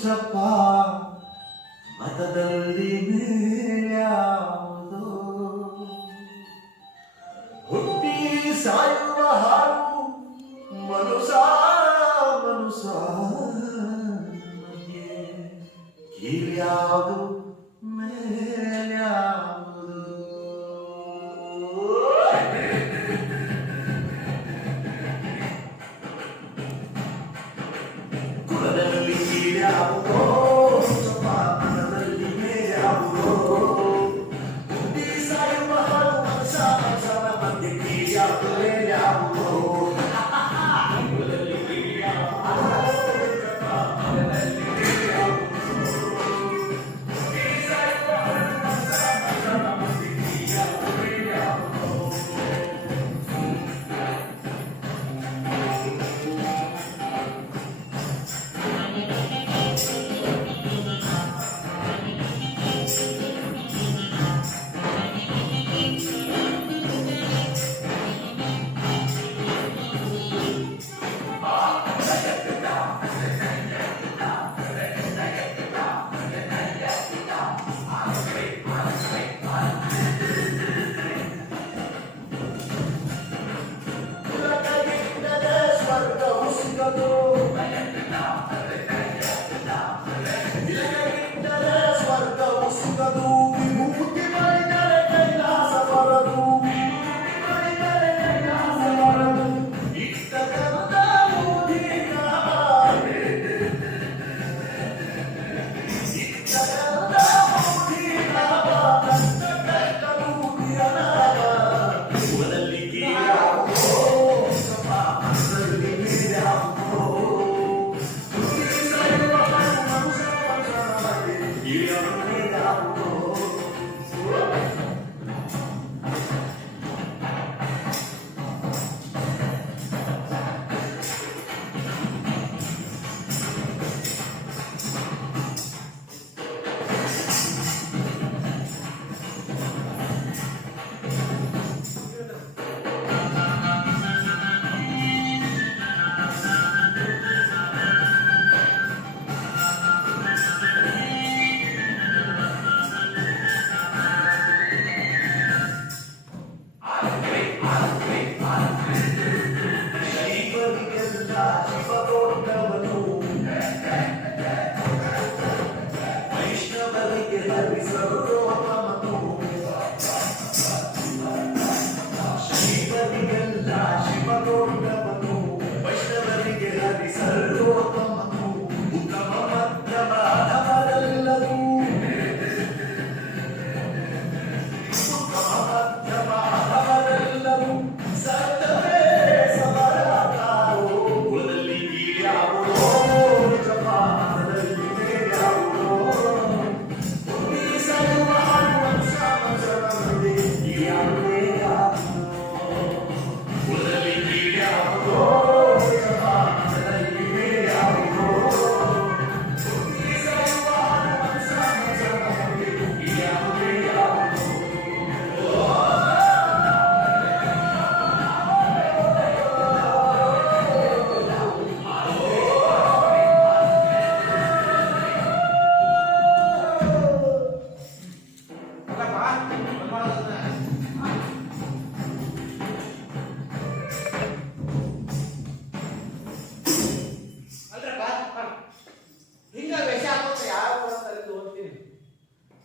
ಚಪ್ಪ ಮತದಲ್ಲಿ ಮೇಲ್ಯಾವುದೋ ಹುಟ್ಟಿ ಸಾಯುವ ಹಾಡು ಮನುಸ ಮನುಸ ಕೀಳ್ಯಾವುದು ಮೇಲ್ಯಾವುದು ಕುಲದಲ್ಲಿ ಕೀಳ್ಯಾವುದೋ ಮನದಲ್ಲಿ ಮೇಲ್ಯಾವುದೋ ಹುಟ್ಟಿ ಸಾಯುವ ಹಾಡು ಮನುಸ ಮನುಸನ ಮಧ್ಯೆ ಕೀಳ್ಯಾವುದು ಮೇಲ್ಯಾವುದೋ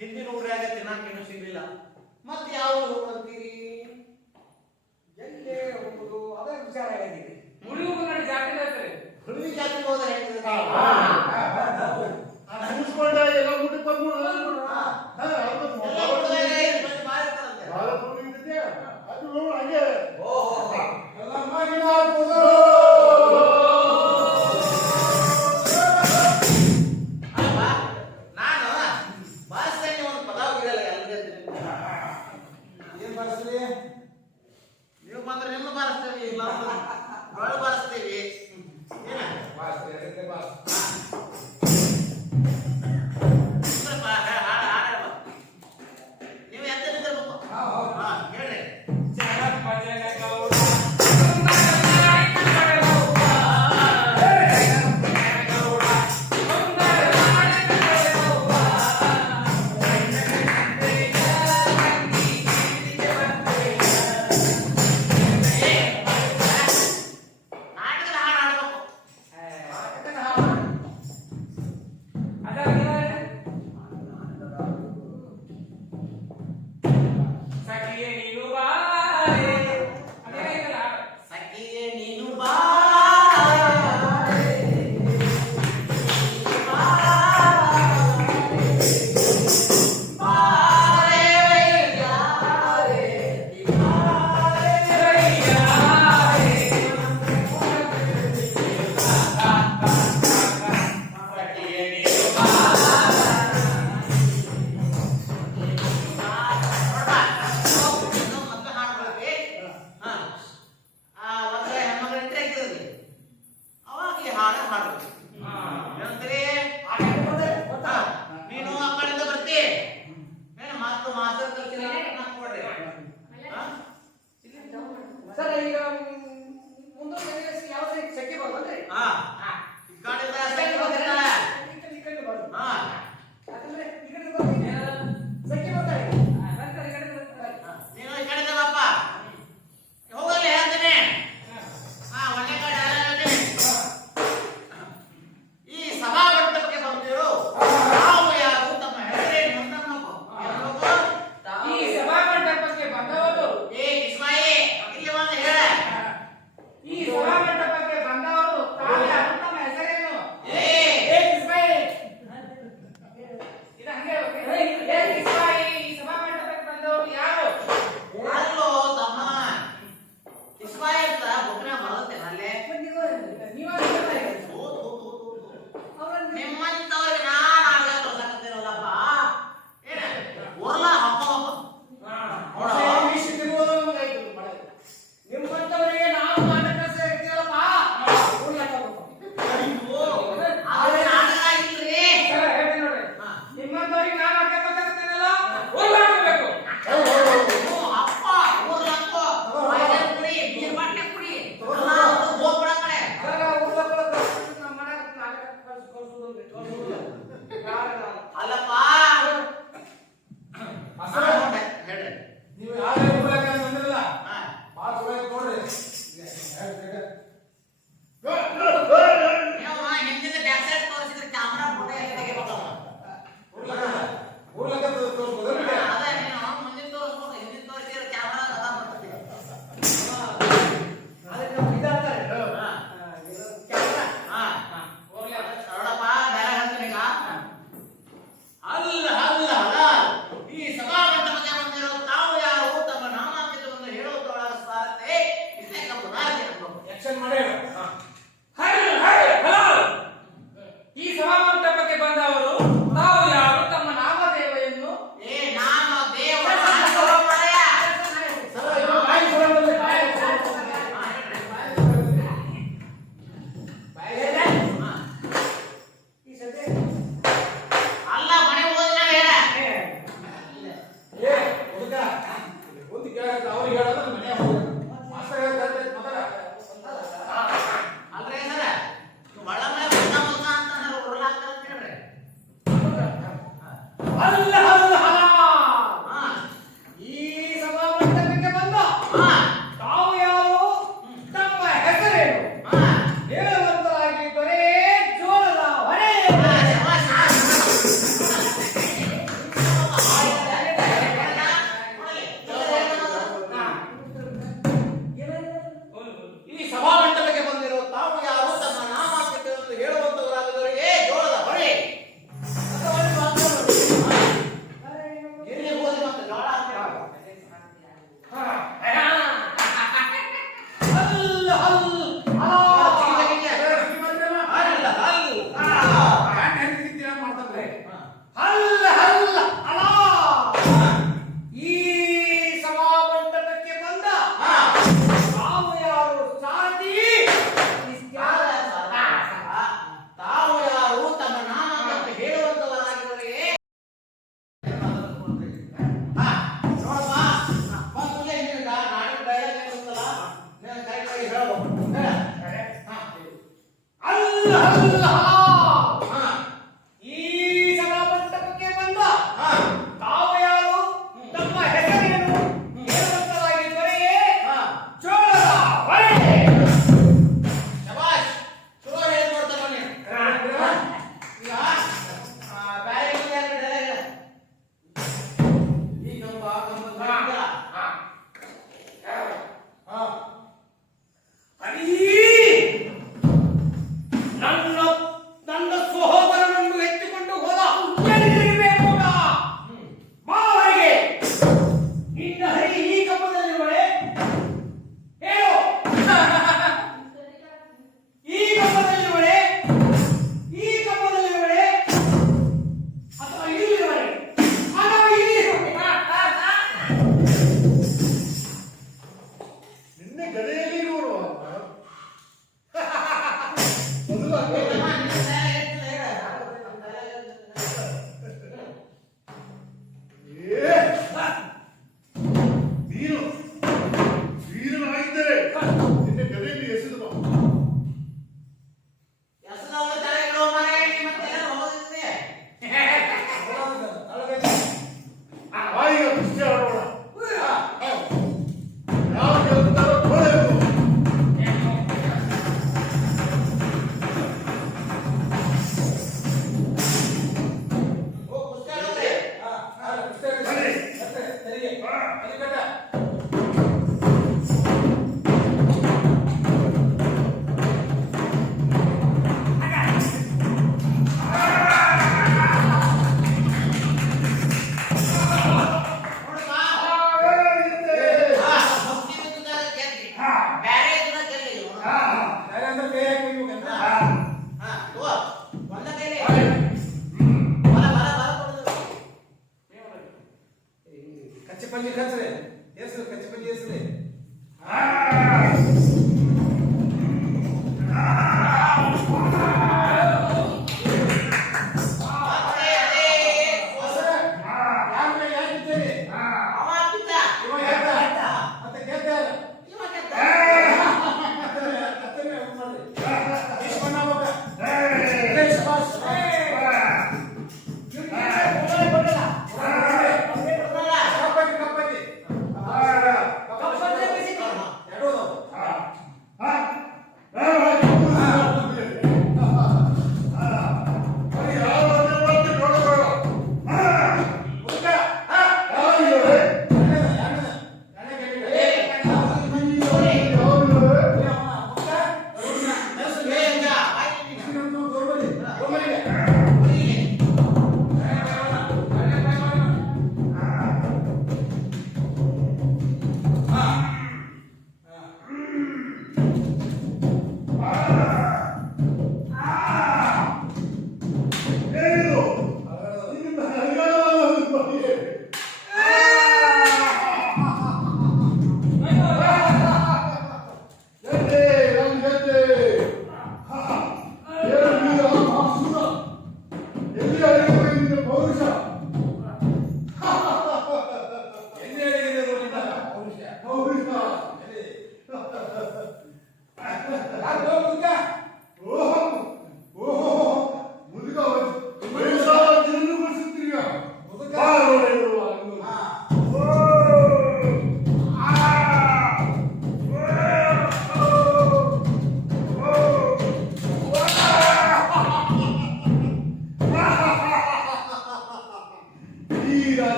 ಹಿಂದಿನ ಊರಾಗ ತಿನ್ನಕ್ಕೇನು ಸಿಗಲಿಲ್ಲ ಮತ್ತೆ ಯಾವುದು ಅಂತೀರಿ ಎಲ್ಲೇ ಹೋಗುದು ಅದೇ ವಿಚಾರ ಹೇಳಿದ್ದೀರಿ ಮುಳುಗು ನೋಡಿ ಜಾತಿ ಹೇಳ್ತಾರೆ ಹುಡುಗಿ ಜಾತಿಗೆ ಹೋದ್ರೆ ಹೇಳ್ತಿದ್ರೆ ಅನಿಸ್ಕೊಂಡ ಎಲ್ಲ ಊಟಕ್ಕೆ ಬಂದ್ಬಿಡು ಅದು ನೋಡು ಹಂಗೆ ಎಲ್ಲ ಮಾಡಿನ ನೀವು ಬಂದ್ರೆ ನಿಮ್ಮ ಬಾರಿಸ್ತೀವಿ ಇಲ್ಲ ಒಳ ಬಾರಿಸ್ತೀವಿ ನೀವು ಎಂತ ಹೇಳ್ರಿ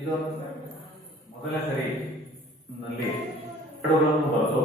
ಇದು ಮೊದಲನೇ ಸರಿ ನಲ್ಲಿ ಹಾಡುಗಳನ್ನು ಬರೆದು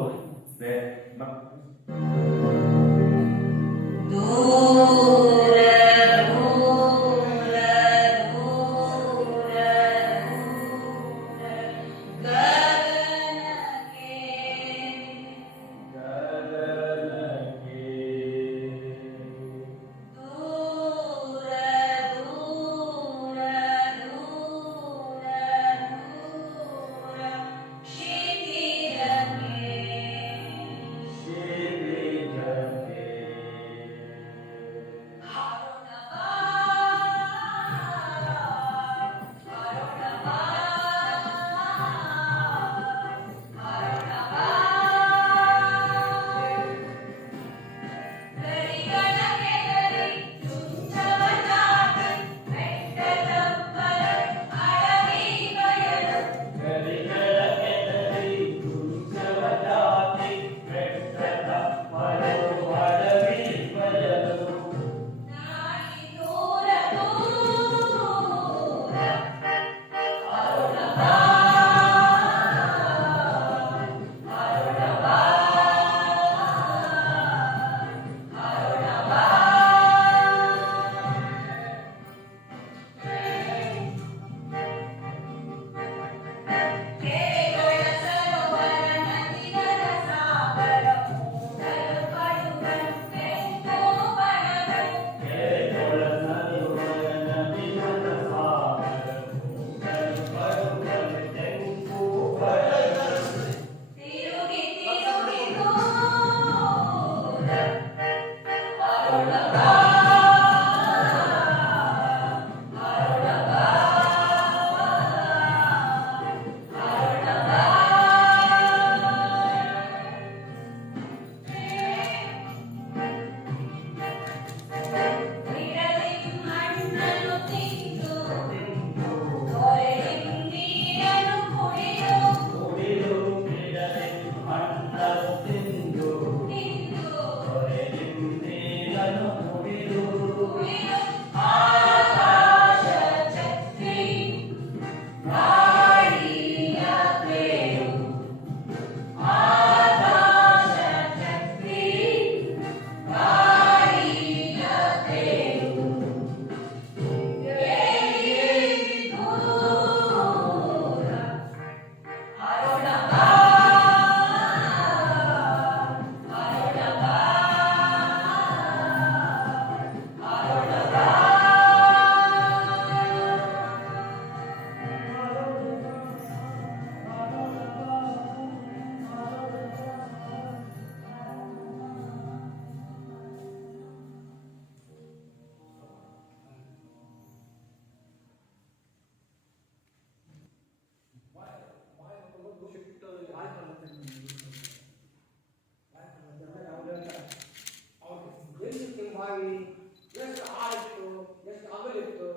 ಎಷ್ಟು ಆಳಿತ್ತು ಎಷ್ಟು ಅಗಲಿತ್ತು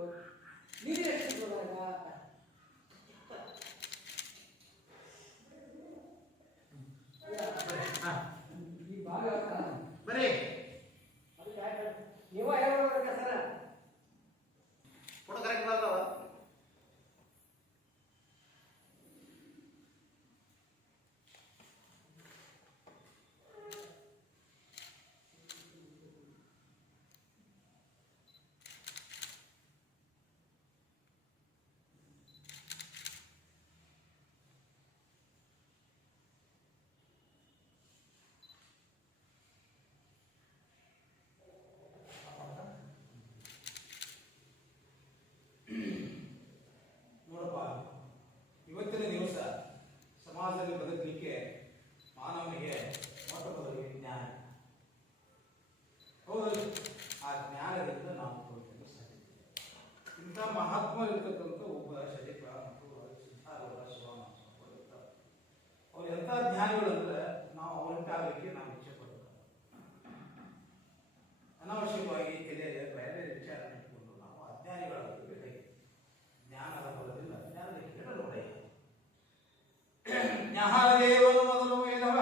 ನೀರು ಎಷ್ಟು ಈ ಭಾಗ ಬರೀ ನೀವ ಹೇಳ್ಬೇಕ ಸರ್ ಫೋಟೋ ಕರೆಕ್ಟ್ ಬರ್ತಾವ ನೋಡಪ್ಪ, ಇವತ್ತಿನ ದಿವಸ ಸಮಾಜದಲ್ಲಿ ಬದುಕಲಿಕ್ಕೆ ಮಾನವನಿಗೆ ಮೊಟ್ಟ ಮೊದಲಿಗೆ ಜ್ಞಾನ. ಹೌದಲ್ಲ? ಆ ಜ್ಞಾನದಿಂದ ನಾವು ಬದುಕಲು ಸಾಧ್ಯ. ಇಂಥ ಮಹಾತ್ಮರಿರ್ತಕ್ಕಂಥ ಒಬ್ಬ ಶರೀಫ ಮತ್ತು ಸಿದ್ಧಾರೂಢ ಶಿವಮಾಸ್ವಾಮಿಗಳು ಇರ್ತಾರೆ. ಅವ್ರು ಎಂಥ ಜ್ಞಾನಿಗಳು ಅಂದ್ರೆ ನಾವು ಅವರಂತೆ ಆಗಲಿಕ್ಕೆ ನಾವು ಇಚ್ಛೆ ಪಡ್ತಾರೆ. ಅನಾವಶ್ಯಕವಾಗಿ ತಲೆಯಲ್ಲಿ ಬೇರೆ ವಿಚಾರ ಇಟ್ಕೊಂಡು ನಾವು ಅಜ್ಞಾನಿಗಳಾಗಬೇಕಾಗಿದೆ. ಜ್ಞಾನದ ಬಲದಿಂದ ಜ್ಞಾನದ ಕೇಳಲು ಒಡೆಯ ಜ್ಞಾನದೇವನು ಮೊದಲು ವೇದವ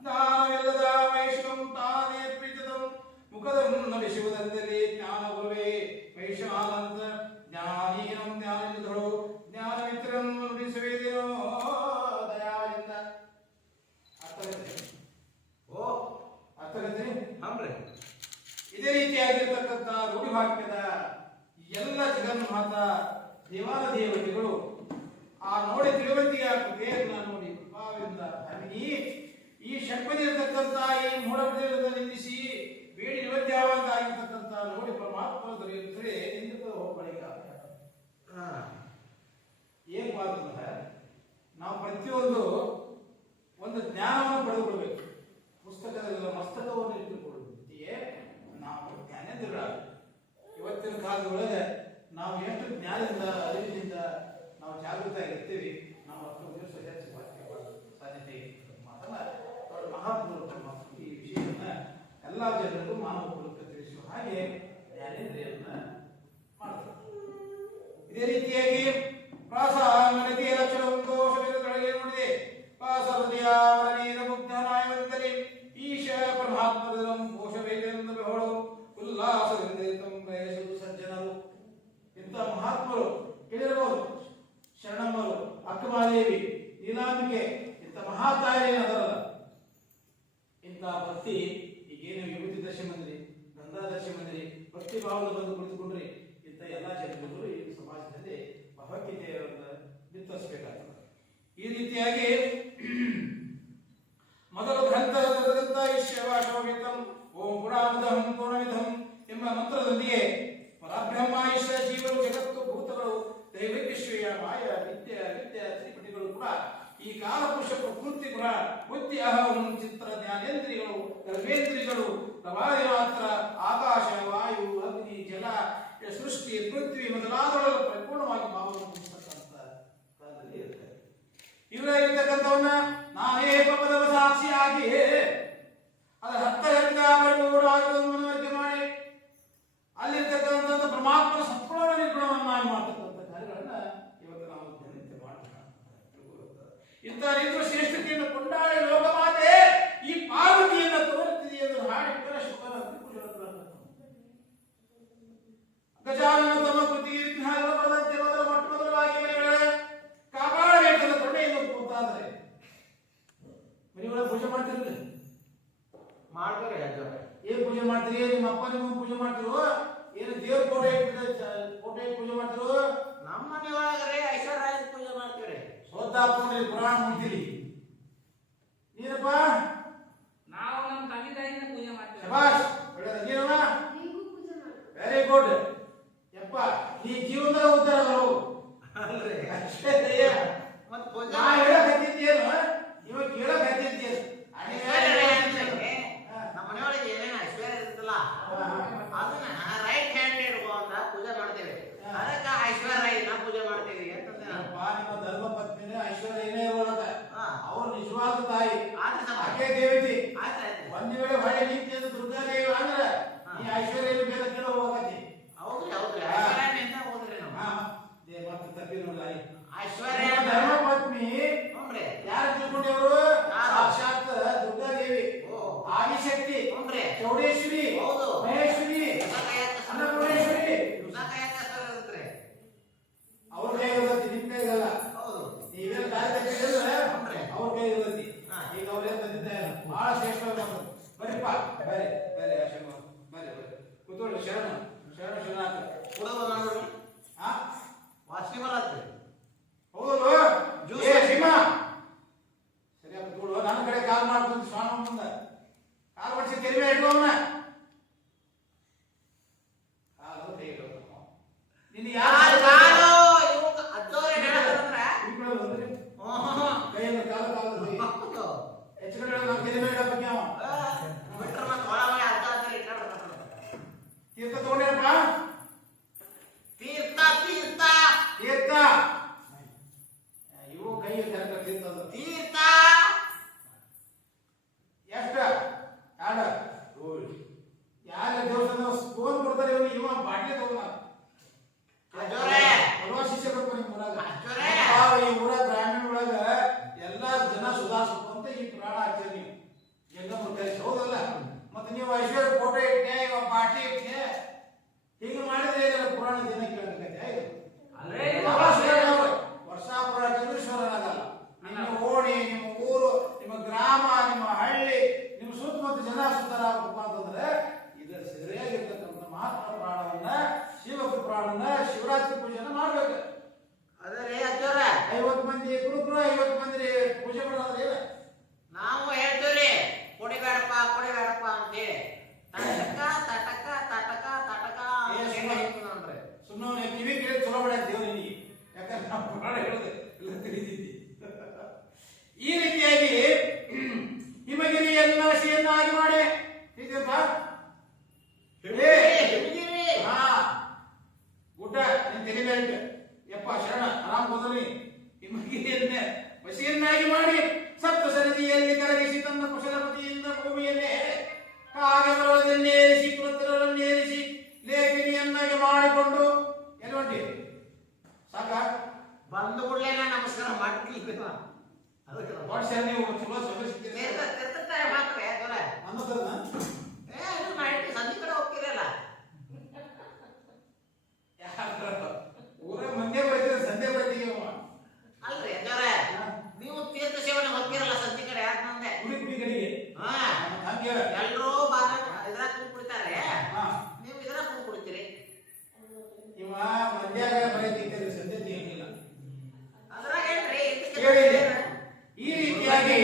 ಜ್ಞಾನವಿಲ್ಲದ ವೈಷ್ಣಂ ತಾನೇ ಪ್ರೀತದಂ ಮುಖದಂ ನಡಿಸುವುದರಲ್ಲಿ ಜ್ಞಾನ ಗುರುವೇ ವೈಶ್ವಾನಂದ ಜ್ಞಾನೀನಂ ಜ್ಞಾನವಿದ್ದಳು ಜ್ಞಾನವಿದ್ದ ಮಾತಾ ದೇವಾಲದೇವತೆಗಳು ಆ ನೋಡಿ ತಿಳುವಳಿಕೆ ಆಗ್ತದೆ ನೋಡಿ ಕೃಪಾವಿಂದ ನನಗೆ ಈ ಷಟ್ಪದಿರತಕ್ಕಂಥ ಈ ಮೂಢಪದಿರದ ನಿಂದಿಸಿ ಬೇಡಿ ನಿವೃತ್ತಿಯಾಗಿರ್ತಕ್ಕಂಥ ನೋಡಿ ಪರಮಾತ್ಮ ದೊರೆಯುತ್ತದೆ ನಿಂದು ಹೋಗ್ಬಳಿಕ ಏನ್ ಬಾರ್ದಂದ್ರೆ ನಾವು ಪ್ರತಿಯೊಂದು ಒಂದು ಜ್ಞಾನವನ್ನು ಪಡೆದುಕೊಳ್ಬೇಕು. ಪುಸ್ತಕದಲ್ಲ ಮಸ್ತಕವನ್ನು ಇಟ್ಟುಕೊಳ್ಳುತ್ತೆಯೇ ನಾವು ಜ್ಞಾನೇಂದ್ರಗಳ ಇವತ್ತಿನ ಕಾಲದೊಳಗೆ ನಾವು ಎಷ್ಟು ಜ್ಞಾನದಿಂದ ಅರಿವಿನಿಂದ ನಾವು ಜಾಗೃತ ಆಗಿರ್ತೀವಿ ನಾವು ಅಷ್ಟೊಂದು ದಿವಸ ಹೆಚ್ಚು ಸಾಧ್ಯತೆ ಮಾತಲ್ಲ ಮಹಾತ್ಮರು ಈ ವಿಷಯವನ್ನ ಎಲ್ಲ ಜನರಿಗೂ ಮಾನವ ಕುಲಕ್ಕೆ ತಿಳಿಸುವ ಹಾಗೆ ಜ್ಞಾನೇಂದ್ರಿಯನ್ನ ಮಾಡ್ತಾರೆ. ಇದೇ ರೀತಿಯಾಗಿ ಪ್ರಾಸ ಮನದಿಯ ಲಕ್ಷಣವನ್ನು ದೋಷವಿರುವುದರೊಳಗೆ ನೋಡಿದೆ. ಪ್ರಾಸ ಹೃದಯ ಮನೀರ ಮುಗ್ಧನಾಯವಂತಲಿ ಈಶ ಪರಮಾತ್ಮರಂ ಕೋಶವೇದೆಂದು ಬೆಹಳು ಉಲ್ಲಾಸದಿಂದ ಬಯಸುವುದು ಸಜ್ಜನರು. ಇಂಥ ಮಹಾತ್ಮರು ಕೇಳಿರಬಹುದು. ಶರಣಮ್ಮರು, ಅಕ್ಕಮಾದೇವಿ, ನೀಲಾಂಬಿಕೆ ಇಂಥ ಮಹಾತಾಯರೇನದರಲ್ಲ. ಇಂಥ ಭಕ್ತಿ ಈಗೇನು ವಿಭೂತಿ ದರ್ಶನ ಬಂದ್ರಿ, ಗಂಧಾ ದರ್ಶನ ಬಂದ್ರಿ, ಭಕ್ತಿ ಭಾವದ ಬಂದು ಕುಳಿತುಕೊಂಡ್ರಿ. ಇಂಥ ಎಲ್ಲ ಜನರು ಈ ಸಮಾಜದಲ್ಲಿ ಭಗವದ್ಗೀತೆಯನ್ನು ಬಿತ್ತರಿಸಬೇಕಾಗ್ತದೆ. ಈ ರೀತಿಯಾಗಿ ಮೊದಲು ಗ್ರಂಥ ಈಶ್ವರಂ ಓಂ ಪುರಾಮದಂ ಪೂರ್ಣವಿಧಂ ಎಂಬ ಮಂತ್ರದೊಂದಿಗೆ ಪರಬ್ರಹ್ಮ ಈಶ್ವರ ಜೀವರು ಜಗತ್ತು ಭೂತಗಳು ದೈವಿಕಶ್ವಯ ಮಾಯ ನಿತ್ಯ ನಿತ್ಯ ತ್ರಿಪಟಿಗಳು ಕೂಡ ಈ ಕಾಲಪುರುಷ ಪ್ರಕೃತಿ ಗುಣ ಬುದ್ಧಿ ಅಹಂ ಚಿತ್ರ ಜ್ಞಾನೇಂದ್ರಿಯಗಳು ಕರ್ಮೇಂದ್ರಿಯಗಳು ಪ್ರವಾದಿ ಮಾತ್ರ ಆಕಾಶ ವಾಯು ಅಗ್ನಿ ಜಲ ಸೃಷ್ಟಿ ಪೃಥ್ವಿ ಮೊದಲಾದವುಗಳ ಪರಿಪೂರ್ಣವಾಗಿ ಭಾವವನ್ನು ಹೊಂದಿರತಕ್ಕಂಥ ಕಾಲದಲ್ಲಿ ಇರ್ತಾರೆ. ಇವರಾಗಿರ್ತಕ್ಕಂಥವನ್ನ ನಾನೇ ಪದವ ಸಾಕ್ಷಿಯಾಗಿ ಅದರ ಹತ್ತರಿಂದ ಪರಿಪೂರ್ಣವಾಗಿರುವುದನ್ನು ಮನವರಿಕೆ ಮಾಡಿ ಅಲ್ಲಿರ್ತಕ್ಕಂಥ ಪರಮಾತ್ಮನ ಸಂಪೂರ್ಣ ನಿರ್ಗುಣವನ್ನಾಗಿ ಮಾಡ್ತಕ್ಕಂಥ ಕಾರ್ಯಗಳನ್ನ ಇವತ್ತು ನಾವು ದಿನನಿತ್ಯ ಮಾಡಬೇಕು. ಇಂಥ ರೀತಿಯ ಶ್ರೇಷ್ಠತೆಯನ್ನು ಕೊಂಡಾಡಿ ಲೋಕಮಾತೆ ಈ ಪಾರ್ವತಿಯನ್ನು ತೋರುತ್ತಿದೆ ಎಂದು ಹಾಡಿ ಗಜಾನನ ತಮ್ಮ ಕೃತಿಗೆ ವಿಘ್ನಗಳು ಬರದಂತೆ ಮೊಟ್ಟ ಮೊದಲಾಗಿ ಕಾಪಾಡಬೇಕಲ್ಲ ತೊಡೆಯನ್ನು ಕೂತಾದರೆ ಮನೆಯೊಳಗೆ ಪೂಜೆ ಮಾಡ್ತಿರಲಿಲ್ಲ. ಮಾಡ್ತಾರೆ ಏನ್ ಪೂಜೆ ಮಾಡ್ತೀರಿ? ನಿಮ್ಮ ಅಪ್ಪ ನಿಮ್ಮ ಪೂಜೆ ಮಾಡ್ತಿರೋ ಏನು ದೇವ್ರ ಕೋಟೆ ಪೂಜೆ ಮಾಡ್ತಿರೋ? ನಮ್ಮ ಮನೆ ಒಳಗರೆ ಐಶ್ವರ್ಯ ಪೂಜೆ ಮಾಡ್ತೀವ್ರಿ. ಸೋತಾಪುರ ಪುರಾಣ ಮುಂತಿಲಿ ನೀನಪ್ಪ ನಾವು ನಮ್ಮ ತಂದೆ ತಾಯಿನ ಪೂಜೆ ಮಾಡ್ತೇವೆ. ಶಬಾಷ್, ಒಳ್ಳೆಯದ. ನೀನವ ವೆರಿ ಗುಡ್. ಯಪ್ಪ ಈ ಜೀವನದ ಉತ್ತರ ನಾವು ಅಲ್ರಿ ಮತ್ ಪೂಜೆ ನಾ ಹೇಳಕ್ ಹತ್ತಿದ್ದೇನು ಇವಾಗ ಕೇಳಕ್ ಹತ್ತಿದ್ದೇನು? ನಮ್ಮ ಮನೆಯೊಳಗೆ ಏನೇನು ಐಶ್ವರ್ಯ ಇರುತ್ತಲ್ಲ ಅದನ್ನ ರೈಟ್ ಹ್ಯಾಂಡ್ ಇಟ್ಕೊಂಡ ಪೂಜೆ ಮಾಡ್ತೇವೆ. ಅದಕ್ಕೆ ಐಶ್ವರ್ಯ ಪೂಜೆ ಮಾಡ್ತೇವೆ ಅಂತಂದ್ರೆ ನಿಮ್ಮ ಧರ್ಮ ಪತ್ನಿನೇ ಐಶ್ವರ್ಯ ಏನೇ ಇರೋದ ಅವ್ರು ನಿಜವಾದ ತಾಯಿ ಆದ್ರೆ ಆಕೆ ದೇವತೆ. ಆಯ್ತು ಒಂದ್ ವೇಳೆ ಹೊಳೆ ನಿಂತಿದ್ದು ದುರ್ಗಾದೇವಿ ಅಂದ್ರೆ ಈ ಐಶ್ವರ್ಯ ಬೇರೆ ಕೇಳ ಹೋಗತಿ. ಹೌದ್ರಿ ಹೌದ್ರಿ ಐಶ್ವರ್ಯನಿಂದ ಹೋದ್ರಿ ನಾವು ಮತ್ತೆ ತಪ್ಪಿ ನೋಡಿ ಐಶ್ವರ್ಯ ಧರ್ಮ ಪತ್ನಿ ನೋಡ್ರಿ ಯಾರ ಪುರಾಣ ಹೇಳಿದೆ ಎಲ್ಲ ತಿಳಿದಿದ್ದಿ. ಈ ರೀತಿಯಾಗಿ ಹಿಮಗಿರಿಯನ್ನ ವಶಿಯನ್ನಾಗಿ ಮಾಡಿ ಇದೆಯಪ್ಪ ಹಾ ಊಟ ನಿನ್ ತಲೆ ಮೇಲೆ ಇಟ್ಟು. ಯಪ್ಪ ಶರಣ ಆರಾಮ್ ಹೋದ್ರಿ. ಹಿಮಗಿರಿಯನ್ನೇ ವಶಿಯನ್ನಾಗಿ ಮಾಡಿ ಸಪ್ತ ಸರದಿಯಲ್ಲಿ ಕರಗಿಸಿ ತನ್ನ ಕುಶಲಪತಿಯಿಂದ ಭೂಮಿಯಲ್ಲೇ ಕಾಗದರನ್ನೇರಿಸಿ ಪೃಥ್ವರನ್ನೇರಿಸಿ ಲೇಖಿನಿಯನ್ನಾಗಿ ಮಾಡಿಕೊಂಡು ಎಲ್ಲಿ ಹೊಂಟಿ ಸಾಕ ಬಂದು ಕೂಡಲೇ ನಮಸ್ಕಾರ ಮಾಡ್ತಿಲ್ವ ವರ್ಷ ನೀವು ಚಲೋ ಸಭೆ ಸಿಗ್ತೀರಿ ಮಾತ್ರ ಅನ್ನೋದನ್ನ ಮಾಡಿ ಸಂಜೆ ಕಡೆ ಹೋಗ್ತಿರಲ್ಲ ಊರ ಮಂದ್ಯ ಬರ್ತೀರ ಸಂಧ್ಯೆ ಬರ್ತೀವಿ ಅಲ್ರಿ ಅಜ್ಜಾರ ನೀವು ತೀರ್ಥ ಸೇವನೆ ಹೋಗ್ತಿರಲ್ಲ ಸಂಜೆ ಕಡೆ ಯಾಕೆ ನಂದೆ ಉಡುಪಿ ಕಡೆಗೆ ಹಾ ಹಂಗೆ ಎಲ್ರೂ ಇದ್ರಾಗ ಕೂತ್ ಕುಡಿತಾರೆ ನೀವು ಇದ್ರಾಗ ಕೂತ್ ಕುಡಿತೀರಿ ಇವ ಮಂದ್ಯಾಗ ಬರೀತಿದ್ದಾರೆ ಸಂಧ್ಯೆ ತಿಳಿಯಲಿಲ್ಲ ಅದ್ರಾಗ ಏನ್ರಿ ಕೇಳಿದೆ ಈ ರೀತಿಯಾಗಿ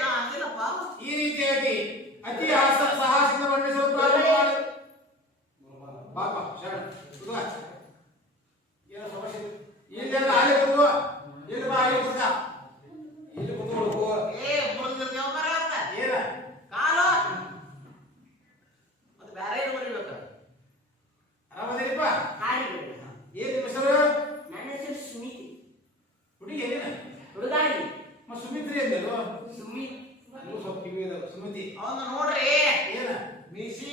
ನಾ ಅಂದಿಲ್ಲಪ್ಪ ಈ ರೀತಿಯಾಗಿ ಅತಿ ಸಾಹಸದ ವರ್ಣಿಸಲು ಪ್ರಾರಂಭ ಮಾಡಿ ಪಾಪ ಶರಣ ಸುಧಾ ಏನೋ ಸಮಸ್ಯೆ ಇಲ್ಲೆಲ್ಲ ಅಲ್ಲಿ ಕೂತ್ಕೋ ಇಲ್ಲಿ ಬಾ ಇಲ್ಲಿ ಕೂತ್ಕ ಇಲ್ಲಿ ಕೂತ್ಕೊಳ್ಳು ಮುಳುಗಿರ್ತೀವ ಮರ ಅಂತ ಏನ ಕಾಲು ಮತ್ತೆ ಬೇರೆ ಏನು ಬರೀಬೇಕು ಆರಾಮದಿರಿಪ್ಪ ಹಾಡಿ ಏನ್ ನಿಮ್ಮ ಹೆಸರು ನನ್ನ ಹೆಸರು ಸುಮಿತಿ. ಹುಡುಗಿ ಏನೇನ ಹುಡುಗಾಡಿ ಸುಮಿತ್ರಿ ಅಂದರು ಸುಮಿತ್ ನೀವು ಸ್ವಲ್ಪ ಕಿವಿ ಸುಮತಿ ಅವನ್ನ ನೋಡ್ರಿ ಏನ ಮೀಸಿ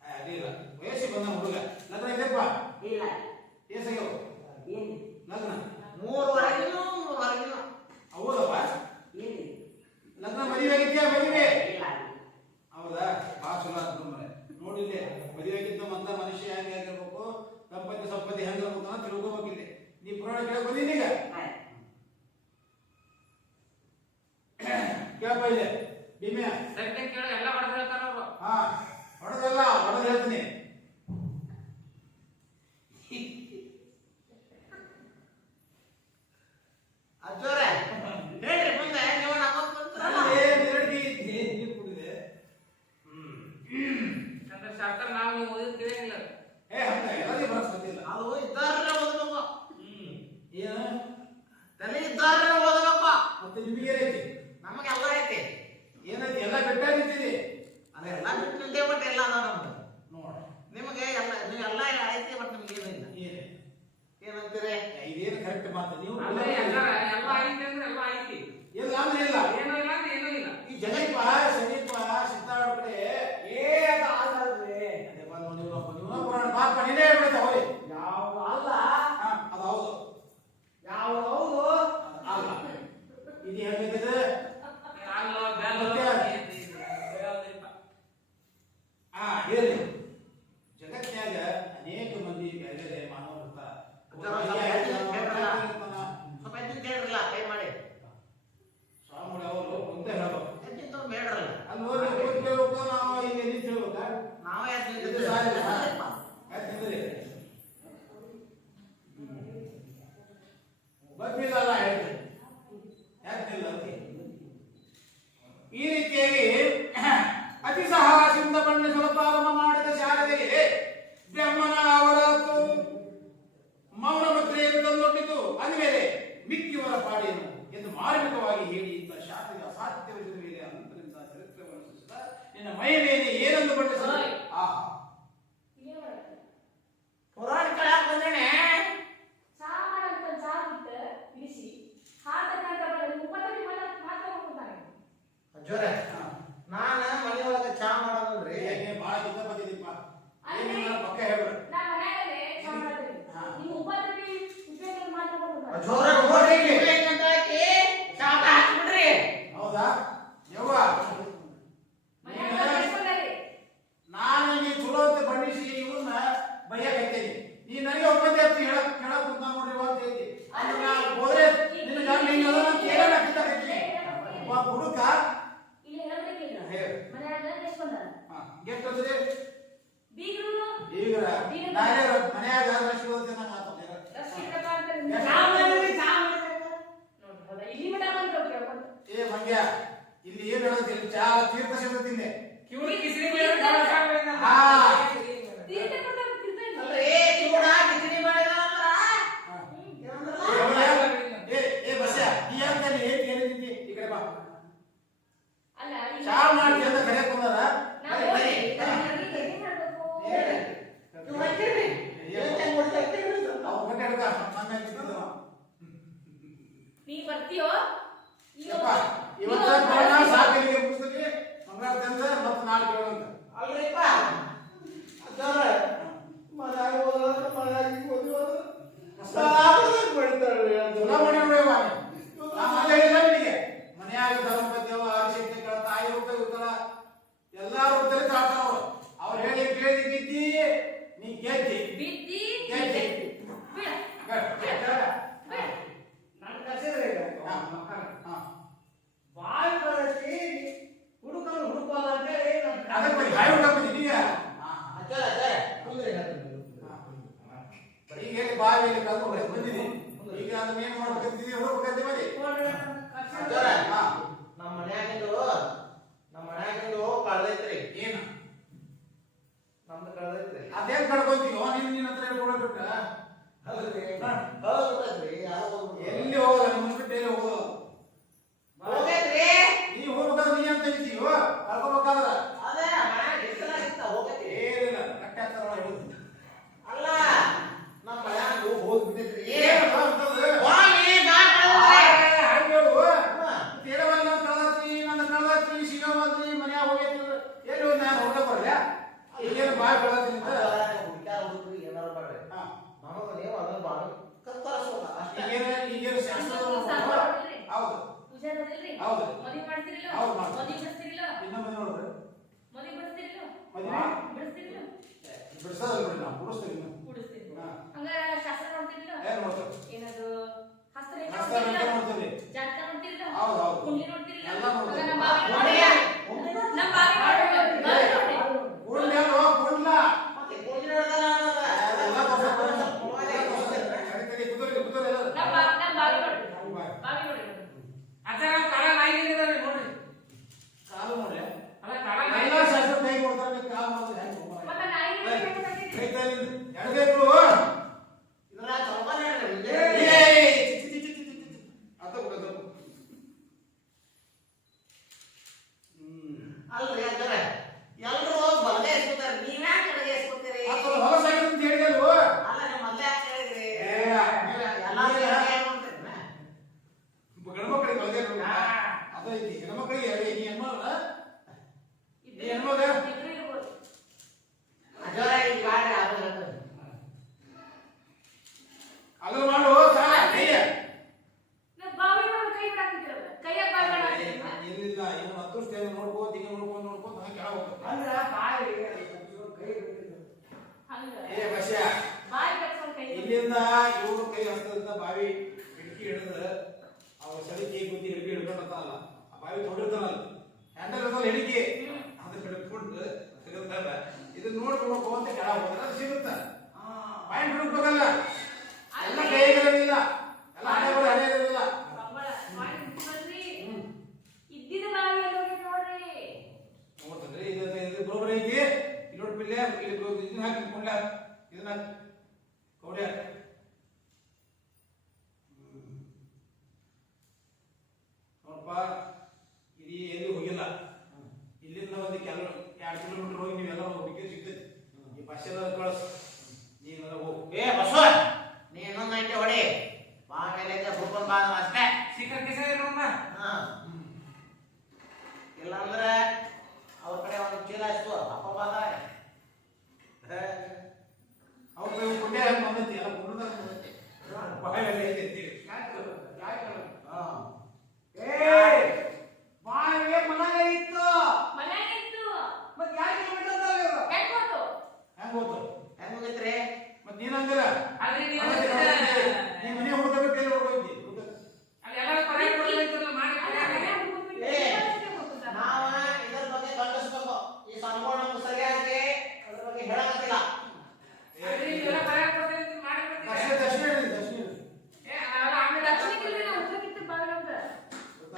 ಅಡ್ಡಿಲ್ಲ ವಯಸ್ಸಿಗೆ ಬಂದ ಹುಡುಗ ಲಗ್ನ ಇದೆಪ್ಪ ಇಲ್ಲ ಏಸಾಗ್ಯವ ಏನು ಲಗ್ನ 3 ಹೊರಗಿನೂ 3 ಹೊರಗಿನೂ ಹೌದಪ್ಪ ಏನು ಲಗ್ನ ಮದುವೆ ಆಗಿದ್ಯಾ ಮದುವೆ ಇಲ್ಲ ಹೌದಾ ಬಾ ಚಲೋ ಆಯ್ತು ಮನೆ ನೋಡಿಲ್ಲೇ ಮದುವೆ ಆಗಿದ್ದ ಮೊದಲ ಮನುಷ್ಯ ಹೆಂಗೆ ಆಗಿರ್ಬೇಕು ದಂಪತಿ ಸಂಪತ್ತಿ ಹೆಂಗಿರ್ಬೇಕು ಅಂತ ತಿಳ್ಕೊಬೇಕಿಲ್ಲ ನೀ ಪುರಾಣ ಕೇಳಕ್ ಬಂದೀನಿ ಈಗ ಕೇಳಪ್ಪ ಇದೆ ಭೀಮ್ಯ ಸತ್ಯ ಕೇಳಿ ಎಲ್ಲ ಹೊಡೆದು ಹೇಳ್ತಾರ ಅವರು. ಹಾ ಹೊಡೆದಲ್ಲ ಹೊಡೆದು ಹೇಳ್ತೀನಿ ಅಜ್ಜೋರೆ ಹೇಳ್ರಿ ಮುಂದೆ ನೀವು ನಮ್ಮನ್ನ ಕುಂತ್ರಲ್ಲ ನೀರು ಕುಡಿದೆ ಅಂದ್ರೆ ಶಾಸ್ತ್ರ ನಾವು ನೀವು ಓದಿದ್ ತಿಳಿಯಂಗಿಲ್ಲ. ಹಂಗ ಎಲ್ಲರಿಗೂ ಬರಸ್ಕೊತಿಲ್ಲ ಅದು ಇದ್ದಾರಲ್ಲ ಓದಬೇಕು ಏನು ತಲೆ ಇದ್ದಾರಲ್ಲ ಓದಬೇಕು ಮತ್ತೆ ನಿಮಗೆ ಏನೈತಿ ನಮಗೆಲ್ಲ ಐತಿ ಏನೈತಿ ಎಲ್ಲ ಬೆಟ್ಟ ನಿಂತಿರಿ ಅದೆಲ್ಲ ಬಿಟ್ಟು ನಿಂತೇ ಬಟ್ ಎಲ್ಲ ಅದ ನಮ್ದು ನೋಡ ನಿಮಗೆ ಎಲ್ಲ ನೀವೆಲ್ಲ ಐತಿ ಬಟ್ ನಿಮ್ಗೆ ಏನಿಲ್ಲ ಏನೇ ಏನಂತೀರಿ ಇದೇನು ಕರೆಕ್ಟ್ ಮಾತು ನೀವು ಅಂದ್ರೆ ಎಲ್ಲ ಐತಿ ಅಂದ್ರೆ ಎಲ್ಲ ಐತಿ. ಇಲ್ಲ ಅಂದ್ರೆ ಇಲ್ಲ ಏನೂ ಇಲ್ಲ ಅಂದ್ರೆ ಏನೂ ಇಲ್ಲ. ಈ ಜಗೀಪ ಶರೀಪ ಸಿದ್ದಾಡ ಕಡೆ ಅದೇ ಬಂದು ನೀವು ಪುರಾಣ ಪಾಪ ನೀನೇ ಹೇಳ್ಬಿಡ್ತಾ ಹೋಗಿ ಯಾವ್ದು ಅಲ್ಲ ಅದು ಹೌದು ಯಾವ್ದು ಹೌದು ಅಲ್ಲ ಇದು ಹೆಂಗಿದೆ ಅಲ್ಲೋ ಬೆಲ್ಲೋ ಐತಿ. ಹೇಳಿ ಜಗತ್ನ್ಯಾಗ ಅನೇಕ ಮಂದಿ ಬೇರೆ ಬೇರೆ ಮಾನವರು ಇರ್ತಾರ ಸ್ವಲ್ಪ ಎದ್ದಿನ ಹೇಳ್ರಲ್ಲ ಕೈ ಮಾಡಿ ಸ್ವಾಮಿಗಳು ಅವರು ಮುಂದೆ ಹೇಳ್ಬೇಕು ಎದ್ದಿನ ಬೇಡ್ರಲ್ಲ ಅಲ್ಲಿ ಹೋಗಿ ಕೂತ್ಬೇಕು ನಾವು ಇಲ್ಲಿ ನಿಂತು ಹೇಳ್ಬೇಕಾ ನಾವೇ ಇದು ಸಾಲಿಲ್ಲ. ಯಾಕೆ ನಿಂದ್ರಿ? ಬಂದಿಲ್ಲಲ್ಲ ಹೇಳ್ತೀನಿ ಯಾಕೆ ನಿಲ್ಲಂತೆ ಈ ರೀತಿಯಾಗಿ ಅತಿ ಸಾಹಸದಿಂದ ಬಣ್ಣಿಸಲು ಪ್ರಾರಂಭ ಮಾಡಿದ ಶಾರದೆಗೆ ಬ್ರಹ್ಮನ ಅವರತ್ತು ಮೌನ ಮುದ್ರೆಯನ್ನು ತಂದೊಡ್ಡಿತು ಅಂದಮೇಲೆ ಮಿಕ್ಕಿಯವರ ಪಾಡೇನು ಎಂದು ಮಾರ್ಮಿಕವಾಗಿ ಹೇಳಿ ಇಂಥ ಶಾಸ್ತ್ರೀಯ ಅಸಾಧ್ಯವಿದ ಮೇಲೆ ಅನಂತರಿಂದ ಚರಿತ್ರವನ್ನು ಸೃಷ್ಟಿಸಿದ ನಿನ್ನ ಮೈ ಮೇಲೆ ಏನನ್ನು ಬಣ್ಣಿಸಲು ಆಹಾ ಪುರಾಣ ಕೇಳಕ್ ಬಂದೇನೆ ಸಾಮಾನಂತ ಜಾಬಿಟ್ಟು ಇಳಿಸಿ ಹಾಡಕ್ಕಂತ ಬರಲಿ ಮುಪ್ಪತ್ತಡಿ ಮಾತ್ರ ಹೋಗ್ತಾನೆ. ಅಜ್ಜೋರೆ ನಾನ ಮನೆ ಒಳಗ ಚಾ ಮಾಡೋದ್ರಿ ಹೇಗೆ ಬಹಳ ದುಃಖ ಬಂದಿದ್ದೀಪ್ಪ ಅಲ್ಲಿ ಏನಿಲ್ಲ ಪಕ್ಕ ಹೇಳ್ಬಿಡು ನಾನು ಮನೆಯಲ್ಲೇ ಚಾ ಮಾಡ್ತೀನಿ. ನೀವು ಮುಪ್ಪತ್ತಡಿ ಉಪಯೋಗ ಮಾಡ್ಕೊಂಡು ಹೋಗ್ತಾರೆ. ಅಜ್ಜೋರೆ ನೋಡ್ರಿ ನೀವೇ ಅಂತ ಹಾಕಿ ಶಾಪ ಹಾಕ್ಬಿಡ್ರಿ ಹೌದಾ ಯವ್ವ ಮನೆಯಲ್ಲ ಬೆಳ್ಸ್ಕೊಂಡಾರಿ. ನಾನು ನೀ ಚಲೋ ಅಂತ ಬಣ್ಣಿಸಿ ಇವನ್ನ ಬೈಯಾಕತ್ತೇನಿ ನೀ ನನಗೆ ಒಪ್ಪಂದೆ ಅಂತ ಹೇಳಕ್ ಕುಂತ ನೋಡ್ರಿ ಅಂತ ಹೇಳಿ ಅಂದ್ರೆ ನಾನು ಹೋದ್ರೆ ನಿನ್ನ ಗಂಡ ಹಿಂಗ ಅದ ಅಂತ ಕೇಳೋಣ ಕಿತ್ತಾಕತ್ತೀನಿ ಒಬ್ಬ ಹುಡುಕ ಇಲ್ಲಿ ಹೇಳ್ಬೇಕಿಲ್ಲ. ಹೇಳು. ಮನೆಯಾಗ ಬೆಳ್ಸ್ಕೊಂಡಾರ. ಗೆಟ್ ಅಂದ್ರೆ ಬೀಗರು ಈಗ ನಾನೇ ಮನ್ಯಾಗ ರಸಿಗೋತೆ ನಂಗೆ ಆತಂದ್ರೆ ರಸ್ಕಿಂದ ಮಾಡ್ತಾರೆ. ಎಷ್ಟು? ಚಾ ಮಾಡಿದ್ರೆ ಚಾ ಮಾಡ್ಬೇಕು. ನೋಡಿ, ಹೌದಾ? ಇಲ್ಲಿ ಮಠ ಬಂದ್ಬಿಟ್ಟು ಕೇಳ್ಕೊಂಡು. ಏ ಮಂಗ್ಯ ಇಲ್ಲಿ ಏನ್ ಹೇಳೋದಿಲ್ಲ ಚಾ ತೀರ್ಥ ಶಬ್ದ ತಿಂದೆ ಕಿವಿಗೆ ಕಿಸಿರಿ ಮೇಲೆ ಕಾಳ ಸಾಕ್ಬೇಕಂತ. ಹಾ. ತೀರ್ಥ ಕೊಟ್ಟಾಗ ತೀರ್ಥ ಇಲ್ಲ. ಅಲ್ರಿ ಚೂಡ ಕಿಚಡಿ ಮಾಡಿದ ಅಂದ್ರ ಈಗ ಎಲ್ಲಿ ಬಾವಿಯಲ್ಲಿ ಕಲ್ತ್ಕೊಂಡ್ರೆ ಬಂದಿನಿ ಈಗ ಅದನ್ನ ಏನ್ ಮಾಡ್ಬೇಕಂತಿದೀವಿ ಹೋಗ್ಬೇಕಂತ ಮಾಡಿ ಅಜ್ಜಾರ, ಹಾ ನಮ್ಮ ಮನ್ಯಾಗಿಂದು ಕಳ್ದೈತ್ರಿ. ಏನು ನಮ್ದು ಕಳ್ದೈತ್ರಿ. ಅದೇನ್ ಕಳ್ಕೊಂತೀವೋ ನಿನ್ನ ಹತ್ರ ಹೇಳ್ಕೊಳ್ಬಿಟ್ಟ ಹೌದ್ರಿ? ಹಾ. ಹೌದ್ರಿ, ಯಾರೋ ಒಬ್ರು. ಎಲ್ಲಿ ಹೋಗೋದ ನಿಮ್ಮ ಬಿಟ್ಟು ಎಲ್ಲಿ ಹೋಗೋದು ಹೋಗೈತ್ರಿ. ನೀ ಹೋಗ್ಬೇಕಾದ್ರೆ ನೀ ಅಂತ ಹೇಳ್ತೀವೋ ಕಳ್ಕೊಬೇಕಾದ್ರ ಅದೇ ಮನ್ಯಾಗ ಹಿತ್ತಲಾಗಿತ್ತ, ಹೋಗೈತಿ. ಏನಿಲ್ಲ ಕಟ್ಟೆ ಹತ್ರ ಹೇಳುದು ಅಲ್ಲ, ನಮ್ಮ ಮನ್ಯಾಗ ಹೋಗ್ಬಿಟ್ಟಿದ್ರಿ. ಏನು ಅಂತಂದ್ರೆ ಹೋಗಿ ನಾ ಕಳ್ದ್ರಿ. ಹಂಗೆ ಹೇಳು ಹಾ. ತೇಡವಲ್ಲ ಕಳ್ದಾತ್ರಿ ನನ್ನ ಕಳ್ದಾತ್ರಿ ಸಿಗವಲ್ರಿ ಮನ್ಯಾಗ ಹೋಗೈತಿ ಎಲ್ಲಿ ಹೋಗಿ ನಾನು ಹೊರಗೆ ಬರ್ಲೆ ಈಗೇನು ಬಾಯ್ ಕಳ್ದಾತೀನಿ ಅಂತ ಹುಡುಕ್ಯಾರ ಹುಡುಗ್ರಿ ಏನಾರ ಮಾಡ್ರಿ. ಹಾ. ನಮಗ ನೀವು ಅದನ್ನ ಬಾಳ ಕತ್ತರಿಸ್ಬೇಕ ಅಷ್ಟೇ. ಈಗೇನು ಶಾಸ್ತ್ರ ಹೌದು ಪೂಜಾರದಿಲ್ರಿ? ಹೌದು. ಮದುವೆ ಮಾಡ್ತಿರಿಲ್ಲ? ಹೌದು, ಮಾಡ್ತೀವಿ. ಮದುವೆ ಬಿಡಿಸ್ತಿರಿಲ್ಲ? ಇನ್ನೊಮ್ಮೆ ನೋಡಿದ್ರೆ ಮದುವೆ ಬಿಡಿಸ್ತಿರಿಲ್ಲ? ಮದುವೆ ಬಿಡಿಸ್ತಿರಿಲ್ಲ? ಬಿಡಿಸೋದಲ್ಲ ಬಿಡಿ ನಾವು ಕೂಡಿಸ್ತೀವಿ ಇನ್ನು. ಕೂಡಿಸ್ತೀರಿ. ಹಾ. ಹಂಗಾರ ಶಾಸ್ತ್ರ ನೋಡ್ತಿರಿಲ್ಲ? ಏನ್ ನೋಡ್ತಾರೆ ಏನದು ಹಸ್ತರೇಖೆ ಹಸ್ತರೇಖೆ ನೋಡ್ತಿರಿಲ್ಲ? ನೋಡ್ತೀವಿ. ಜಾತಕ ನೋಡ್ತಿರಿಲ್ಲ? ಹೌದು, ಹೌದು. ಕುಂಡ್ಲಿ ನೋಡ್ತಿರಿಲ್ಲ? ಎಲ್ಲ ನೋಡ್ತೀವಿ. ಹಂಗಾರ ನಮ್ಮ ಬಾವಿ ನೋಡಿ. ನೋಡಿ. ನಮ್ಮ ಬಾವಿ ನೋಡಿ. ಬಾವಿ ನೋಡಿ. ಕೂಡ್ಲೆ ಅಲ್ವೋ, ಕೂಡ್ಲ. ಮತ್ತೆ ಗೋಧಿ ನೋಡ್ದಲ್ಲ ಅನ್ನೋದ. ಎಲ್ಲ ತೋರ್ಸಕ್ಕೆ ಕರಿ, ಕುದುರೆ, ಕುದುರೆ ಎಲ್ಲ. ನಮ್ಮ ಬಾವಿ ನೋಡಿ. ಬಾಯ್. ಬಾವಿ ನೋಡಿ. ಅಜ್ಜಾರ ಕಾಲ ನಾಯಿಗಿದ್ದಾರೆ ನೋಡ್ರಿ. ಕಾಲು ನೋಡ್ರಿ. ಅಲ್ಲ ಕಾಲ ಎಲ್ಲ ಶಾಸ್ತ್ರ ಕೈ ಕೊಡ್ತಾರೆ, ನೀವು ಕಾಲು ಮಾಡಿದ್ರೆ ಹೆಂಗೆ ಹೋಗ್ಬಾರ್ದು? ಮತ್ತೆ ನಾಯಿ ಕೈ ನೋಡಿ. ತಾಯಿಲಿಂದ ಎಡಗೈಗಳು. ಇದ್ರಾಗ ಚೌಕಾನೆ ಹೇಳ್ರಿ ಮುಂದೆ. ಅಲ್ರಿ ಅಜ್ಜಾರ, ಎಲ್ರು ಹೋಗಿ ಬಲಗೈ ಎಸ್ಕೊತಾರ, ನೀವ್ಯಾಕ್ ಎಡಗೈ ಎಸ್ಕೊತೀರಿ? ಅಲ್ಲ, ನೀವು ಮೊದ್ಲೇ ಯಾಕ್ ಹೇಳಿದ್ರಿ? ಎಲ್ಲಾರು ಎಡಗೈ ಮಾಡ್ತೀರನ? ಇಬ್ರು ಇರ್ಬೋದು. ಅಜ್ಜಾರ, ಈಗ ಬ್ಯಾಡ್ರಿ, ಅದು ಹೇಳ್ರಿ. ನಾವು ಬಾವಿ ನೋಡಿ ಕೈ ಬಿಡಾಕಿದ್ರಲ್ಲ. ಕೈಯಾಗ ಬಾವಿ ಬಿಡಾಕಿದ್ರಲ್ಲ. ಅಂದ್ರ ಬಾಯಿ ಕೈ ಬಿಟ್ಟಿದ್ರು. ಹಂಗ ಏ ಬಸ್ಯ, ಬಾಯಿ ಕಟ್ಕೊಂಡು ಕೈ ಇಲ್ಲಿಂದ ಇವ್ರ ಕೈ ಹಸ್ತದಿಂದ ಬಾವಿ ಹಿಡ್ಕಿ ಹಿಡಿದ ಅವ ಸಲಿಕೆ ಗುದ್ದಿ ಹಿಡ್ಕಿ ಹಿಡ್ಕೊಂಡಲ್ಲ ಆ ಬಾವಿ ತೊಡಿರ್ತಾನಲ್ಲ ಹ್ಯಾಂಡಲ್ ಇರ್ತಲ್ಲ ಹಿಡಿಕೆ ಅದನ್ನ ಹಿಡ್ಕೊಂಡು ಸಿಗುತ್ತಲ್ಲ ಇದನ್ನ ನೋಡ್ಕೊಂಡು ಹೋಗಂತ ಕೆಳ ಹೋದ್ರೆ ಅದು ಸಿಗುತ್ತ ಪಾಯಿಂಟ್ ಹಿಡ್ಬೇಕಲ್ಲ ಎಲ್ಲ ಕೈಗಳಿಲ್ಲ ಎಲ್ಲ ಹಣೆಗಳು ಹಣೆ ಇರೋದಿಲ್ಲ ಕಂಬಳ ಮಾಡಿ ಮುಟ್ಕೊಂಡ್ರಿ. ಇದ್ದಿದ ಬಾವಿ ಎಲ್ಲ ಹೋಗಿ ನೋಡ್ರಿ. ನೋಡ್ತಂದ್ರೆ ಇದು ಬರೋಬರಿ ಐತಿ ಇಲ್ಲಿ ನೋಡಿ ಪಿಲ್ಲೆ ಇಲ್ಲಿ ಇದನ್ನ ಹಾಕಿ ಕೊಂಡ ಇದನ್ನ ಕೌಡ್ಯ ನೋಡಪ್ಪ ಇದು ಎಲ್ಲಿ ಹೋಗಿಲ್ಲ ಇಲ್ಲಿಂದ ಒಂದು 2 ಕಿಲೋಮೀಟರ್ ಹೋಗಿ ನೀವೆಲ್ಲ ಹೋಗ್ಲಿಕ್ಕೆ ಸಿಗ್ತೈತಿ ಈ ಬಸ್ಸೆಲ್ಲ ಕಳಿಸ್ ನೀವೆಲ್ಲ ಹೋಗು ಏ ಬಸವ, ನೀ ಇನ್ನೊಂದು ಗಂಟೆ ಹೊಡಿ. ಬಾ ಮೇಲೆ ಹುಡ್ಕೊಂಡ್ ಬಾ ಅಷ್ಟೇ. ಸಿಕ್ಕರ್ ಕಿಸ ಇರೋಣ. ಹಾ. ಇಲ್ಲಾಂದ್ರೆ ಅವ್ರ ಕಡೆ ಒಂದು ಚೀಲ ಇಸ್ತು, ಅಪ್ಪ ಬಾತಾರೆ. ಅವ್ರ ಕುಂಡೆ ಹಂಗೆ ಬಂದೈತಿ ಎಲ್ಲ ಕುಂಡದಾಗ ಬಂದೈತಿ ಬಾಯಲ್ಲಿ ಐತಿ ಅಂತೇಳಿ ಹಾ. ಬಾಯಿಗೆ ಮನಾಗ ಇತ್ತು ಮನ್ಯಾಗಿತ್ತು. ಮತ್ತೆ ಯಾಕೆ ಬಿಟ್ಟಂತಲ್ಲ ಇವ್ರು ಹೆಂಗ್ ಗೊತ್ತು? ಹೆಂಗ್ ಹೋತು ಹೆಂಗ್ ಹೋಗಿತ್ರಿ? ಮತ್ತೆ ನೀನಂದಿಲ್ಲ ಆದ್ರೆ ನೀವು ನೀ ಮನೆ ಹುಡುಗಬೇಕು ಕೈ ಹೋಗಿ ಅಲ್ಲಿ ಎಲ್ಲ ಪರ್ಯಾಯ ಕೊಡ್ಲಿಕ್ಕಲ್ಲ ಮಾಡಿ ಮನ್ಯಾಗ ಹುಡುಗ್ರು ಏ, ಬಿಟ್ಟು ಗೊತ್ತದ? ನಾವ ಇದ್ರ ಬಗ್ಗೆ ಖಂಡಿಸ್ಬೇಕು. ಈ ಸಂಘ ನಮ್ಗೆ ಸರಿಯಾಗಿ ಅದ್ರ ಬಗ್ಗೆ ಹೇಳಕತ್ತಿಲ್ಲ. ಎಲ್ಲ ಪರ್ಯಾಯ ಕೊಡ್ತೀನಿ ಅಂತ ಮಾಡಿ ದಕ್ಷಿಣ ದಕ್ಷಿಣ ಹೇಳಿ ದಕ್ಷಿಣ ಹೇಳಿ ಏ ಅಲ್ಲ ಆಮೇಲೆ ದಕ್ಷಿಣಕ್ಕಿಲ್ರಿ, ನಾವು ಉತ್ತರಕ್ಕಿತ್ತು ಬಾವಿ ನಮ್ದು.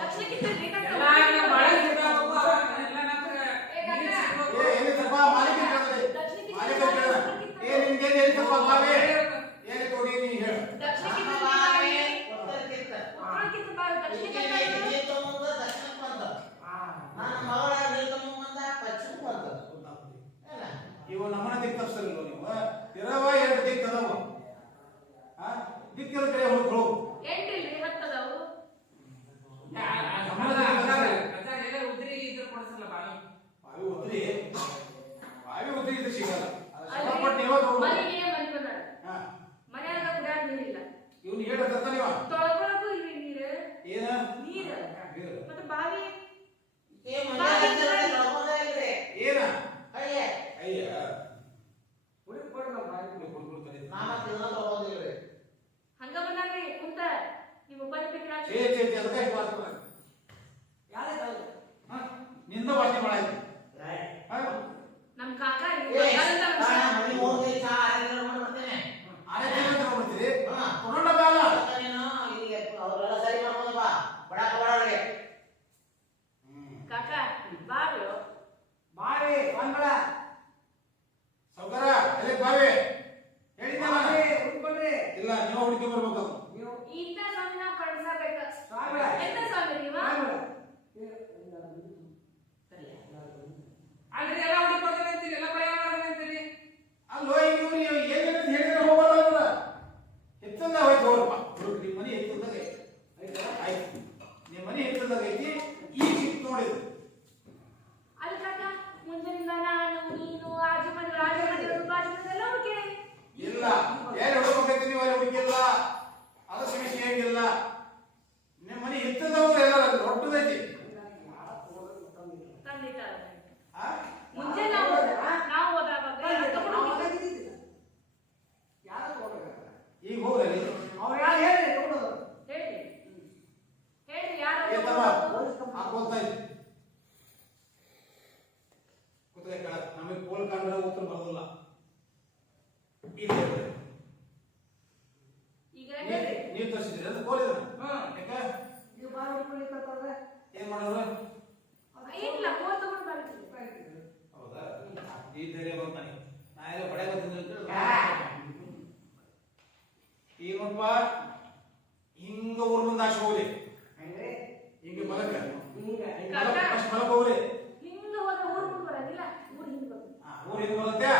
ದಕ್ಷಿಣಕ್ಕಿತ್ತು, ಎಲ್ಲ ಈಗ ಮಳೆ ಸಿಗ್ತಾವಪ್ಪ, ಎಲ್ಲ ನಮ್ಗೆ ನೀರ್ ಸಿಗ್ಬೇಕು. ಎಲ್ಲಿ ತಪ್ಪ ಮಾಲೀಕ ಕೇಳಿದ್ರೆ ಮಾಲೀಕ ಕೇಳಿದ ನಿಮ್ಗೆ ಎಲ್ಲಿ ತಪ್ಪ ಬಾವಿ ಎಲ್ಲಿ ಕೊಡಿ ನೀ ಹೇಳು ದಕ್ಷಿಣಕ್ಕಿತ್ತು ನಮ್ಮ ಬಾವಿ. ಬಾವಿ ಉತ್ತರಕ್ಕಿತ್ತ. ಉತ್ತರಕ್ಕಿತ್ತು ಬಾವಿ, ದಕ್ಷಿಣಕ್ಕಿತ್ತು ಈಕೆ ಬಾವಿ. ನೀರ್ ತಗೊಂಬಂದ ದಕ್ಷಿಣಕ್ಕೆ ಬಂತ. ನನ್ನ ಮಗಳ ನೀರ್ ತಗೊಂಬಂದ ಪಶ್ಚಿಮಕ್ಕೆ ಬಂತ. ಏನ? ಇವು ನಮ್ಮನ್ನ ದಿಕ್ಕು ತಪ್ಪಿಸಲಿಲ್ಲ ನೀವು ಇರವ 2 ದಿಕ್ಕು ಅದಾವ ದಿಕ್ಕಿನ ಕಡೆ ಹೋಗ್ರು ಎಂಟಿಲ್ರಿ, ಹತ್ತದವು. ಉದ್ರಿ ಇದ್ರ ಕೊಡ್ಸಲ್ಲ ಬಾವಿ. ಬಾವಿ ಉದ್ರಿ ಇದ್ರೆ ಸಿಗಲ್ಲ ಅಲ್ಲಿ ಸಂಬಂಧಪಟ್ಟ ನೀವೇ ತಗೊಂಡು ಮನೆಗೆ ಮನೆ ಬಂದಾರ. ಹುಡುಕಿ ಬರ್ಬೇಕು ಅದು. ಇಂಥ ಸ್ವಾಮಿ ನಾವು ಕಳ್ಸಬೇಕು. ಸ್ವಾಮಿ. ಎಂತ ಸ್ವಾಮಿ ನೀವ? ಅಲ್ರಿ ಎಲ್ಲ ಹುಡುಕೋದ್ರೆ ಅಂತೀರಿ, ಎಲ್ಲ ಭಯ ಮಾಡೋದು ಅಂತೀರಿ. ಅಲ್ಲೋ ಈಗ ಇವ್ರು ಏನೇನು ಹೇಳಿದ್ರೆ ಹೋಗಲ್ಲ ಇವ್ರು. ಎತ್ತಂದ ಹೋಯ್ತು ಹೋಗ್ರಪ್ಪ. ಹುಡುಗ್ರು ನಿಮ್ಮ ಮನೆ ಎತ್ತಂದಾಗ ಐತಿ. ಆಯ್ತು. ನಿಮ್ಮ ಮನೆ ಎತ್ತಂದಾಗ ಐತಿ. ಈಗ ಸಿಕ್ತು ನೋಡಿದ್ರು. ಅಲ್ಲಿ ಕಾಕ ಮುಂಜಾನಿಂದ ನಾನು ನೀನು ಆಜು ಮನೆಯವರು ಬಾಜು ಮನೆಯವರು ಹುಡುಕಿರಿ. ಇಲ್ಲ ಯಾರು ಹುಡುಕಬೇಕೈತಿ ನೀವು ಅಲ್ಲಿ ಹುಡುಕಿಲ್ಲ. ಅದು ಸಮಸ್ಯೆ ಹೇಗಿಲ್ಲ. ನಿಮ್ಮ ಮನೆ ಎತ್ತದವ್ರು ಎಲ್ಲ ದೊಡ್ಡದೈತಿ. ಖಂಡಿತ ಆ? ಮುಂಚೆ ನಾವು ಹೋದಾಗ ಈಗ ಹೋಗ್ರಿ. ಅವ್ರು ಯಾರು ಹೇಳಿ ತಗೊಂಡು ಹೇಳಿ ಹೇಳಿ ಯಾರು ಏತಮ್ಮ ಹಾಕೋತಾ ಇದ್ದೆ. ಕೂತ್ರೆ ಕೇಳ ನಮಗೆ ಕೋಲ್ ಕಂಡ್ರೆ ಉತ್ತರ ಬರೋದಿಲ್ಲ. ಈಗ ಹೇಳಿ ನೀವು ತರಿಸಿದ್ರಿ ಅದು ಕೋಲ್ ಇದೆ. ಯಾಕೆ ನೀವು ಬಾರಿ ಹಿಡ್ಕೊಂಡಿರ್ತಾರೆ ಏನ್ ಮಾಡೋದು? ಇಲ್ಲ ಕೋಲ್ ತಗೊಂಡು ಬರ್ತೀವಿ. ಹೌದಾ? ಈ ಧೈರ್ಯ ಬಂತಾನೆ. ನಾ ಎಲ್ಲ ಬಡೆ ಗೊತ್ತಿಲ್ಲ. ಈಗ ನೋಡಪ್ಪ ಹಿಂಗ ಊರ್ ಮುಂದೆ ಆಚೆ ಹೋಗ್ರಿ. ಹಿಂಗೆ ಬಲಕ್ಕ ಅಷ್ಟು ಬಲಕ್ಕೆ ಹೋಗ್ರಿ. ಹಿಂದೆ ಹೋದ್ರೆ ಊರು ಮುಂದೆ ಬರೋದಿಲ್ಲ, ಊರು ಹಿಂದೆ ಬರ್ತದೆ. ಊರ್ ಹಿಂದೆ ಬರುತ್ತೆ.